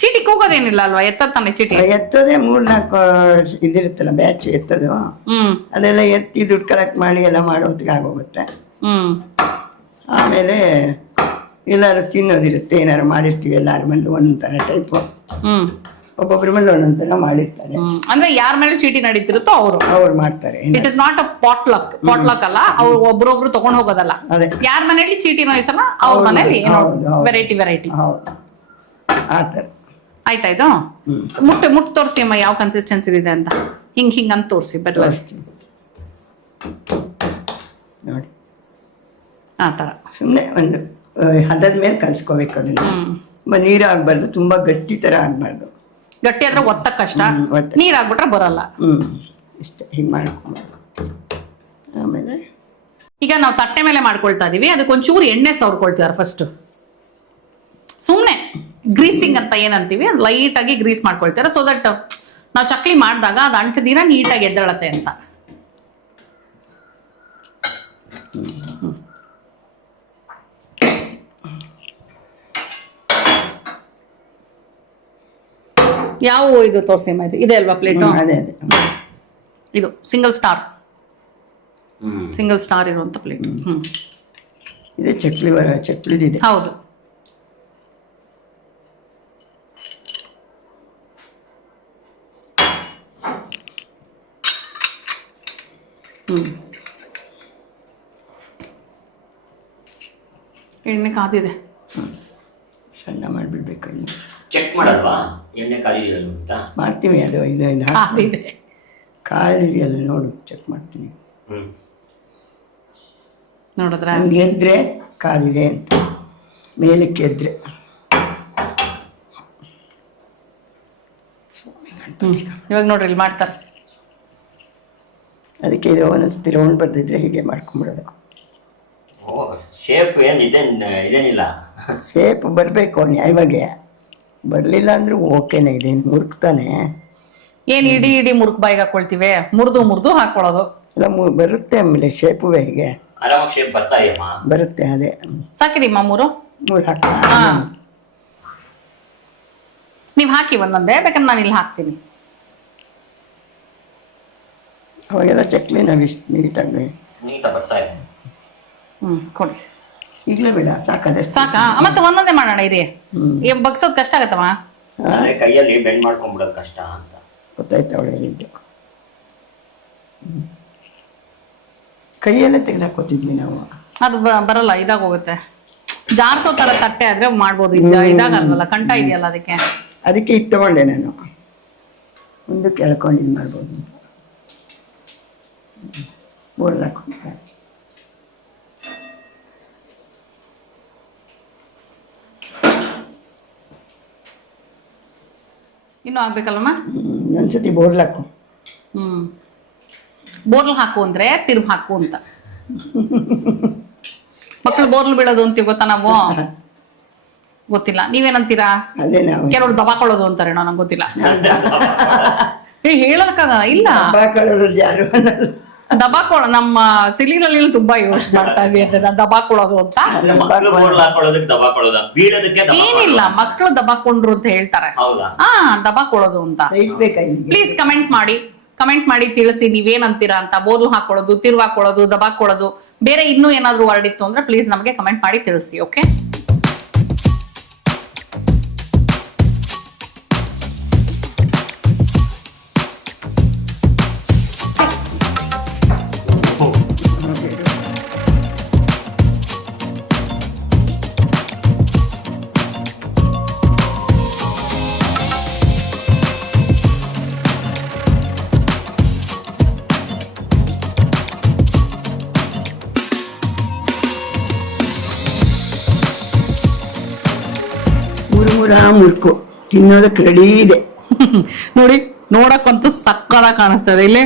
ಚೀಟಿ ಕೂಗೋದೇನಿಲ್ಲ ಅಲ್ವಾ? ಎತ್ತಾನೆ ಚೀಟಿ. ಎತ್ತೋದೇ 3-4 ಇದಿರುತ್ತಲ್ಲ ಬ್ಯಾಚ್ ಎತ್ತದು. ಅದೆಲ್ಲ ಎತ್ತಿ ದುಡ್ಡು ಕಲೆಕ್ಟ್ ಮಾಡಿ ಎಲ್ಲ ಮಾಡೋ ಹೊತ್ತಿಗೆ ಆಗೋಗುತ್ತೆ. ಆಮೇಲೆ ಎಲ್ಲಾರು ತಿನ್ನೋದಿರುತ್ತೆ, ಏನಾರು ಮಾಡಿರ್ತೀವಿ. ಎಲ್ಲಾರು ಬಂದು ಒಂದೊಂಥರ ಟೈಪು, ಒಬ್ಬೊಬ್ರ ಮೇಲೆ ಒಂದೊಂಥರ ಮಾಡಿರ್ತಾರೆ. ಅಂದ್ರೆ ಯಾರ ಮೇಲೆ ಚೀಟಿ ನಡೀತಿರುತ್ತೋ ಅವ್ರು ಮಾಡ್ತಾರೆ. It is not a potluck ಅಲ್ಲ, ಅವ್ರು ಒಬ್ರೊಬ್ರು ತಗೊಂಡ್ ಹೋಗೋದಲ್ಲ. ಯಾರ ಮನೇಲಿ ಚೀಟಿ ನೋಯ್ಸಲ್ಲ ಅವ್ರ ಮನೇಲಿ ವೆರೈಟಿ. ಹೌದು, ಆತರ. ಆಯ್ತಾಯ್ತು. ಮುಟ್ಟು ತೋರಿಸಿ ಅಮ್ಮ, ಯಾವ ಕನ್ಸಿಸ್ಟೆನ್ಸಿ ಇದೆ ಅಂತ. ಹಿಂಗ್ ಅಂತ ತೋರಿಸಿ ಬರಲ್ಲ ನೋಡಿ. ಆ ತರ ಸುಮ್ಮನೆ ಒಂದು ಹದದ ಮೇಲೆ ಕಲ್ಸ್ಕೋಬೇಕು. ಅದನ್ನ ನೀರು ಆಗ್ಬಾರ್ದು, ತುಂಬಾ ಗಟ್ಟಿ ತರ ಆಗ್ಬಾರ್ದು. ಗಟ್ಟಿ ಆದ್ರೆ ಒತ್ತಕ್ ಕಷ್ಟ, ನೀರ್ ಆಗ್ಬಿಟ್ರೆ ಬರಲ್ಲ. ಇಷ್ಟ ಹಿಂಗ್ ಮಾಡ್ಕೊಂಡು ಆಮೇಲೆ ಈಗ ನಾವು ತಟ್ಟೆ ಮೇಲೆ ಮಾಡ್ಕೊಳ್ತಾ ಇದೀವಿ. ಅದಕ್ಕೆ ಒಂಚೂರು ಎಣ್ಣೆ ಸವರ್ಕೊಳ್ತಿದಾರೆ ಫಸ್ಟ್. ಸುಮ್ನೆ ಗ್ರೀಸಿಂಗ್ ಅಂತ ಏನಂತೀವಿ, ಲೈಟ್ ಆಗಿ ಗ್ರೀಸ್ ಮಾಡ್ಕೊಳ್ತಾರೆ. ಸೊ ದಟ್ ನಾವು ಚಕ್ಲಿ ಮಾಡಿದಾಗ ಅದು ಅಂಟದಿರ ನೀಟಾಗಿ ಎದ್ದೇಳತ್ತೆ ಅಂತ. ಯಾವ ಇದು ತೋರಿಸಿ ಇದು ಇದೆ ಅಲ್ವಾ ಪ್ಲೇಟು? ಅದೇ ಇದು ಸಿಂಗಲ್ ಸ್ಟಾರ್ ಇರುವಂತ ಪ್ಲೇಟ್. ಇದೆ ಚಕ್ಲಿದಿದೆ. ಹೌದು. ಎಣ್ಣೆ ಕಾದಿದೆ. ಸಣ್ಣ ಮಾಡಿಬಿಡ್ಬೇಕು ಇನ್ನು. ಚೆಕ್ ಮಾಡಲ್ವಾ ಎಣ್ಣೆ ಕಾಲಿದೆಯಲ್ಲ ಅಂತ? ಮಾಡ್ತೀವಿ, ಅದು ಇದು ಕಾದಿದೆ. ಕಾದಿದೆಯಲ್ಲ ನೋಡು, ಚೆಕ್ ಮಾಡ್ತೀನಿ. ನೋಡಿದ್ರ ಹಂಗೆ ಎದ್ರೆ ಕಾದಿದೆ ಅಂತ, ಮೇಲಕ್ಕೆ ಎದ್ರೆ. ಇವಾಗ ನೋಡ್ರಿ ಇಲ್ಲಿ ಮಾಡ್ತಾರೆ. ಅದಕ್ಕೆ ಇದು ಒಂದೊಂದ್ಸತಿ ರೌಂಡ್ ಬರ್ದಿದ್ರೆ ಹೀಗೆ ಮಾಡ್ಕೊಂಬಿಡೋದು. ಓ, ಶೇಪ್ ಏನು ಇದೇನಿಲ್ಲ. ಶೇಪ್ ಬರಬೇಕು ನ್ಯಾಯವಾಗಿ, ಬರಲಿಲ್ಲ ಅಂದ್ರೆ ಓಕೆನೇ, ಇದೇನು ಮುರುಕ್ತಾನೆ. ಏನ್ ಇಡೀ ಇಡೀ ಮುರುಕ್ ಬಾಯಿಗೆ ಹಾಕೊಳ್ತೀವಿ, ಮುರಿದು ಹಾಕೊಳ್ಳೋದು ಎಲ್ಲ ಬರುತ್ತೆ. ಆಮೇಲೆ ಶೇಪು ಹೀಗೆ ಆರಾಮಾಗಿ ಶೇಪ್ ಬರ್ತಾ ಇದೆಯಮ್ಮ. ಬರುತ್ತೆ, ಅದೇ ಸಾಕಿದೀಮ್ಮ ಮೂರು ಹಾಕ. ನೀವ್ ಹಾಕಿ ಒಂದೊಂದೇ, ಬೇಕಂದ್ರೆ ನಾನು ಇಲ್ಲಿ ಹಾಕ್ತೀನಿ. ಅವಾಗೆಲ್ಲ ಚಕ್ಲಿ ನಾವು ಇಷ್ಟು ನೀಟಾಗಿ ಬರ್ತಾ ಇದೆ. ಕೊಡಿ. ಈಗಲೇ ಬೇಡ, ಸಾಕದಷ್ಟು ಸಾಕಾ? ಮತ್ತೆ ಒಂದೊಂದೇ ಮಾಡೋಣ ಇರಿ. ಬಗ್ಸೋದ್ ಕಷ್ಟ ಆಗತ್ತಮ್ಮ. ಅಂದ್ರೆ ಕೈಯಲ್ಲಿ ಬೆಂಡ್ ಮಾಡ್ಕೊಂಡ್ಬಿಡೋದು ಕಷ್ಟ ಅಂತ ಗೊತ್ತಾಯ್ತು ಅವಳು ಹೇಳಿದ್ದು. ಕೈಯಲ್ಲೇ ತೆಗೆದಾಕೋತಿದ್ವಿ ನಾವು. ಅದು ಬರಲ್ಲ, ಇದಾಗ ಹೋಗುತ್ತೆ. ಜಾರ್ಸೋ ತರ ತಟ್ಟೆ ಆದ್ರೆ ಮಾಡ್ಬೋದು. ಇದಾಗಲ್ವಲ್ಲ, ಕಂಠ ಇದೆಯಲ್ಲ ಅದಕ್ಕೆ. ಅದಕ್ಕೆ ಇದು ತಗೊಂಡೆ ನಾನು, ಒಂದು ಕೇಳ್ಕೊಂಡು ಇದು ಮಾಡ್ಬೋದು ಅಂತ. ಬೋರ್ಡ್ ಹಾಕೊಂಡೆ. ಇನ್ನೂ ಆಗ್ಬೇಕಲ್ಲಮ್ಮ? ಒಂದ್ಸತಿ ಬೋರ್ಲ್ ಹಾಕು. ಬೋರ್ಲ್ ಹಾಕು ಅಂದ್ರೆ ತಿರುಗಿ ಹಾಕು ಅಂತ. ಮಕ್ಳು ಬೋರ್ಲ್ ಬೀಳೋದು ಅಂತೀವಿ ಗೊತ್ತಾ ನಾವು? ಗೊತ್ತಿಲ್ಲ, ನೀವೇನಂತೀರಾ? ಅದೇ ನಾವು ಕೆಲವರು ದಬಾಕೊಳ್ಳೋದು ಅಂತಾರೆ, ನಂಗೆ ಗೊತ್ತಿಲ್ಲ. ಹೇಳೋದಕ್ಕಾಗಲ್ಲ. ಇಲ್ಲ, ಯಾರು ನಮ್ಮ ಸಿಲಿಗಳಲ್ಲಿ ತುಂಬಾ ಯೂಸ್ ಮಾಡ್ತಾ ಇದ್ವಿ ಅದನ್ನ, ದಬಾಕೊಳ್ಳೋದು ಅಂತ. ಏನಿಲ್ಲ, ಮಕ್ಳು ದಬಾಕೊಂಡ್ರು ಅಂತ ಹೇಳ್ತಾರೆ. ದಬಾಕೊಳ್ಳೋದು ಅಂತ. ಪ್ಲೀಸ್ ಕಮೆಂಟ್ ಮಾಡಿ ತಿಳಿಸಿ ನೀವೇನಂತೀರಾ ಅಂತ. ಬೋರ್ಲು ಹಾಕೊಳ್ಳೋದು, ತಿರುವು ಹಾಕೊಳ್ಳೋದು, ದಬಾಕೊಳ್ಳೋದು, ಬೇರೆ ಇನ್ನೂ ಏನಾದ್ರು ವರ್ಡ್ ಇತ್ತು ಅಂದ್ರೆ ಪ್ಲೀಸ್ ನಮಗೆ ಕಮೆಂಟ್ ಮಾಡಿ ತಿಳಿಸಿ. ಓಕೆ, ಮುರುಕು ತಿನ್ನೋದಕ್ಕೆ ರೆಡಿ ಇದೆ. ನೋಡಿ, ನೋಡಕ್ಕಂತೂ ಸಕ್ಕರ ಕಾಣಿಸ್ತದೆ ಇಲ್ಲಿ.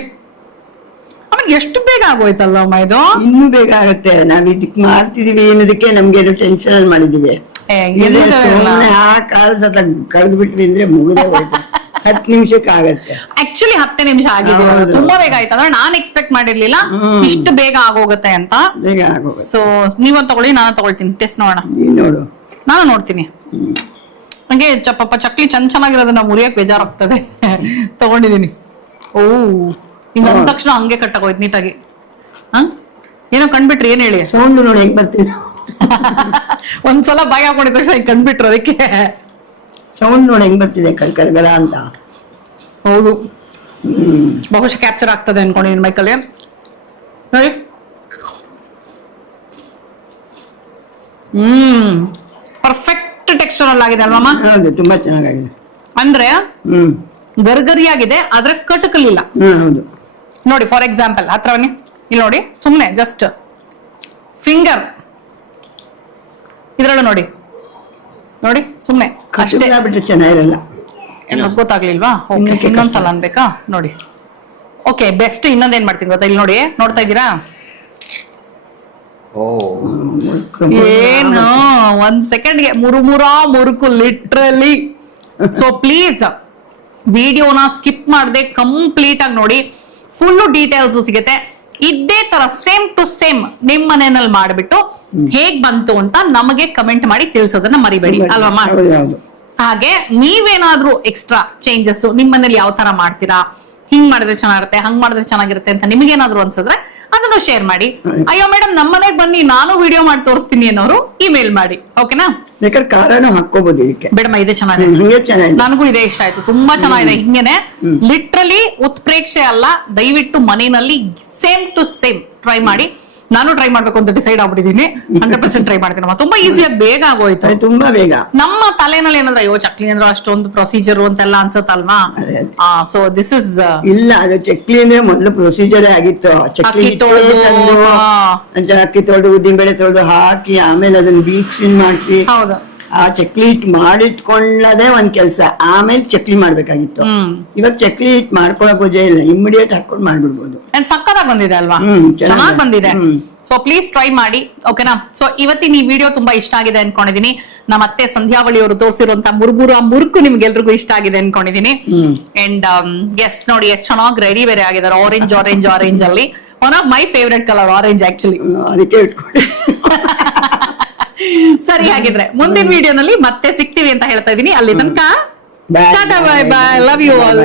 ಆಮೇಲೆ ಎಷ್ಟು ಬೇಗ ಆಗೋಯ್ತಲ್ಲ ಅಮ್ಮ ಇದು. ಇನ್ನೂ ಬೇಗ ಆಗತ್ತೆ. ನಾವ್ ಇದಕ್ ಮಾಡ್ತಿದೀವಿ ಅನ್ನೋದಕ್ಕೆ ನಮ್ಗೇನು ಟೆನ್ಷನ್ ಅಲ್ಲಿ ಮಾಡಿದೀವಿ. ಆ ಕಾಲ್ ಸತ ಕಳೆದು ಬಿಟ್ವಿ ಅಂದ್ರೆ ಮುಗಿದೇ ಹೋಯ್ತು. 10 ನಿಮಿಷಕ್ಕೆ ಆಗತ್ತೆ. ಆಕ್ಚುಲಿ 10 ನಿಮಿಷ ಆಗಿದೆ, ತುಂಬಾ ಬೇಗ ಆಯ್ತು. ಅಂದ್ರೆ ನಾನ್ ಎಕ್ಸ್ಪೆಕ್ಟ್ ಮಾಡಿರ್ಲಿಲ್ಲ ಇಷ್ಟು ಬೇಗ ಆಗೋಗುತ್ತೆ ಅಂತ. ಬೇಗ ಆಗೋಗುತ್ತೆ. ಸೊ ನೀವೊಂದು ತಗೊಳ್ಳಿ, ನಾನು ತಗೊಳ್ತೀನಿ, ಟೆಸ್ಟ್ ನೋಡೋಣ. ನೀನ್ ನೋಡು, ನಾನು ನೋಡ್ತೀನಿ. ಹಂಗೆ ಚಕ್ಲಿ ಚೆನ್ನಾಗಿರೋದನ್ನ ಮುರಿಯಕ್ ಬೇಜಾರಾಗ್ತದೆ. ತಗೊಂಡಿದೀನಿ. ಓ, ಹಿಂಗ ಅಂದ ತಕ್ಷಣ ಹಂಗೆ ಕಟ್ಟಾಗೋಯ್ತು ನೀಟಾಗಿ. ಏನೋ ಕಂಡ್ಬಿಟ್ರಿ, ಏನ್ ಹೇಳಿ? ಸೌಂಡ್ ನೋಡಿ ಹೆಂಗ್ ಬರ್ತೀನಿ. ಒಂದ್ಸಲ ಬಾಯಿ ಹಾಕೊಂಡಿದ ತಕ್ಷಣ ಹಿಂಗ್ ಕಂಡ್ಬಿಟ್ರು, ಅದಕ್ಕೆ ಸೌಂಡ್ ನೋಡಿ ಹೆಂಗ್ ಬರ್ತಿದೆ, ಕಲ್ಕಲ್ಗಲ ಅಂತ. ಹೌದು, ಬಹುಶಃ ಕ್ಯಾಪ್ಚರ್ ಆಗ್ತದೆ ಅನ್ಕೊಂಡಿದ್ದೀನಿ ಮೈಕಲ್ಲಿ. ನೋಡಿ, ಪರ್ಫೆಕ್ಟ್ ಟೆಕ್ಸ್ಚರ್ ಅಲ್ಲಿ ಆಗಿದೆ ಅಲ್ವಮ್ಮ? ಹೌದು, ತುಂಬಾ ಚೆನ್ನಾಗಿದೆ. ಅಂದ್ರೆ ಗರ್ಗರಿಯಾಗಿದೆ, ಆದ್ರೆ ಕಟಕಲಿಲ್ಲ. ಹೌದು ನೋಡಿ, ಫಾರ್ ಎಕ್ಸಾಂಪಲ್ ಹತ್ರ ಬನ್ನಿ, ಇಲ್ಲಿ ನೋಡಿ, ಸುಮ್ನೆ ಜಸ್ಟ್ ಫಿಂಗರ್ ಇದ್ರಲ್ಲ ನೋಡಿ, ನೋಡಿ ಸುಮ್ನೆ ಅಷ್ಟೇ. ಬಿಟ್ರೆ ಚೆನ್ನಾಗಿರಲ್ಲ. ಗೊತ್ತಾಗ್ಲಿಲ್ವಾ? ಇನ್ನೊಂದ್ಸಲ ಅನ್ಬೇಕಾ? ನೋಡಿ, ಓಕೆ, ಬೆಸ್ಟ್. ಇನ್ನೊಂದೇನ್ ಮಾಡ್ತೀನಿ ಗೊತ್ತಾ? ಇಲ್ಲಿ ನೋಡಿ, ನೋಡ್ತಾ ಇದ್ದೀರಾ? ಏನು 1 ಸೆಕೆಂಡ್ಗೆ ಮುರುಕು, ಲಿಟ್ರಲಿ. ಸೊ ಪ್ಲೀಸ್ ವಿಡಿಯೋನ ಸ್ಕಿಪ್ ಮಾಡದೆ ಕಂಪ್ಲೀಟ್ ಆಗಿ ನೋಡಿ, ಫುಲ್ ಡೀಟೇಲ್ಸ್ ಸಿಗುತ್ತೆ. ಇದೇ ತರ ಸೇಮ್ ಟು ಸೇಮ್ ನಿಮ್ ಮನೆಯಲ್ಲಿ ಮಾಡ್ಬಿಟ್ಟು ಹೇಗ್ ಬಂತು ಅಂತ ನಮಗೆ ಕಮೆಂಟ್ ಮಾಡಿ ತಿಳಿಸೋದನ್ನ ಮರಿಬೇಡಿ ಅಲ್ವಮ್ಮ? ಹಾಗೆ ನೀವೇನಾದ್ರೂ ಎಕ್ಸ್ಟ್ರಾ ಚೇಂಜಸ್ ನಿಮ್ ಮನೇಲಿ ಯಾವ ತರ ಮಾಡ್ತೀರಾ, ಹಿಂಗ್ ಮಾಡಿದ್ರೆ ಚೆನ್ನಾಗಿರುತ್ತೆ, ಹಂಗ್ ಮಾಡಿದ್ರೆ ಚೆನ್ನಾಗಿರುತ್ತೆ ಅಂತ ನಿಮಗೇನಾದ್ರೂ ಅನ್ಸಿದ್ರೆ ಅದನ್ನು ಶೇರ್ ಮಾಡಿ. ಅಯ್ಯೋ ಮೇಡಮ್ ನಮ್ಮ ಮನೆಗ್ ಬನ್ನಿ ನಾನು ವಿಡಿಯೋ ಮಾಡಿ ತೋರಿಸ್ತೀನಿ ಅನ್ನೋರು ಇಮೇಲ್ ಮಾಡಿ. ಓಕೆನಾ? ಬೇಕಾದ್ರೆ ಖಾರನೂ ಹಾಕೋಬಹುದು ಇದಕ್ಕೆ. ಬೇಡಮ್ಮ, ಇದೇ ಚೆನ್ನಾಗಿದೆ. ಹಿಂಗೆ ಚೆನ್ನಾಗಿದೆ. ನನಗೂ ಇದೇ ಇಷ್ಟ ಆಯ್ತು, ತುಂಬಾ ಚೆನ್ನಾಗಿದೆ. ಹಿಂಗೇನೆ ಲಿಟ್ರಲಿ ಉತ್ಪ್ರೇಕ್ಷೆ ಅಲ್ಲ, ದಯವಿಟ್ಟು ಮನೆಯಲ್ಲಿ ಸೇಮ್ ಟು ಸೇಮ್ ಟ್ರೈ ಮಾಡಿ. ನಾನು ಟ್ರೈ ಮಾಡ್ಬೇಕು ಅಂತ ಡಿಸೈಡ್ ಆಗ್ಬಿಟ್ಟಿದೀನಿ. 100% ಟ್ರೈ ಮಾಡ್ತೀನಿ. ತುಂಬಾ ಈಸಿಯಾಗಿ ಬೇಗ ಆಗೋಯ್ತು. ಅದು ತುಂಬಾ ಬೇಗ. ನಮ್ಮ ತಲೆನಲ್ಲಿ ಏನಂದ್ರೆ ಅಯ್ಯೋ ಚಕ್ಲಿ ಅಂದ್ರೆ ಅಷ್ಟೊಂದು ಪ್ರೊಸೀಜರ್ ಅಂತೆಲ್ಲ ಅನ್ಸತ್ತಲ್ವಾ? ಸೊ ದಿಸ್ ಇಸ್ ಇಲ್ಲ, ಅದು ಚಕ್ಲಿ ಅಂದ್ರೆ ಮೊದಲು ಪ್ರೊಸೀಜರ್ ಆಗಿತ್ತು. ಚಕ್ಲಿ ಅಕ್ಕಿ ತೊಳೆದು ಉದ್ದಿನ ಬೇಳೆ ತೊಳೆದು ಹಾಕಿ ಆಮೇಲೆ ಅದನ್ನ ಬೀಕ್ಸಿನ್ ಮಾಡಿಸಿ ಹೌದು ಆ ಚಕ್ಲಿ ಹಿಟ್ ಮಾಡಿಟ್ಕೊಳ್ಳೋದೇ ಒಂದ್ ಕೆಲ್ಸ. ಆಮೇಲೆ ಚಕ್ಲಿ ಮಾಡ್ಬೇಕಾಗಿತ್ತು. ಇವಾಗ ಚಕ್ಲಿ ಹಿಟ್ ಮಾಡ್ಕೊಳಕ್ ವಜೆ ಇಲ್ಲ, ಇಮಿಡಿಯೇಟ್ ಹಾಕೊಂಡು ಮಾಡ್ಬಿಡ್ಬೋದು. ಸಕ್ಕತ್ತಾಗಿ ಬಂದಿದೆ ಅಲ್ವಾ? ಚೆನ್ನಾಗಿ ಬಂದಿದೆ. ಸೊ ಪ್ಲೀಸ್ ಟ್ರೈ ಮಾಡಿ. ಓಕೆನಾ? ಸೊ ಇವತ್ತಿನ ಈ ವಿಡಿಯೋ ತುಂಬಾ ಇಷ್ಟ ಆಗಿದೆ ಅನ್ಕೊಂಡಿದೀನಿ. ನಮ್ಮ ಅತ್ತೆ ಸಂಧ್ಯಾವಳಿ ಅವರು ತೋರಿಸಿರುವಂತ ಮುರುಕು ನಿಮ್ಗೆಲ್ರಿಗೂ ಇಷ್ಟ ಆಗಿದೆ ಅನ್ಕೊಂಡಿದೀನಿ. ಅಂಡ್ ಎಸ್ ನೋಡಿ ಎಷ್ಟು ಚೆನ್ನಾಗಿ ರೆಡಿ ಬೇರೆ ಆಗಿದ್ದಾರೆ. ಆರೆಂಜ್ ಅಲ್ಲಿ one of my favourite colour orange actually. ಅದಕ್ಕೆ ಇಟ್ಕೊಂಡು ಸರಿ, ಹಾಗಿದ್ರೆ ಮುಂದಿನ ವಿಡಿಯೋನಲ್ಲಿ ಮತ್ತೆ ಸಿಗ್ತೀವಿ ಅಂತ ಹೇಳ್ತಾ ಇದೀನಿ. ಅಲ್ಲಿ ತನಕ tata, bye bye, love you all.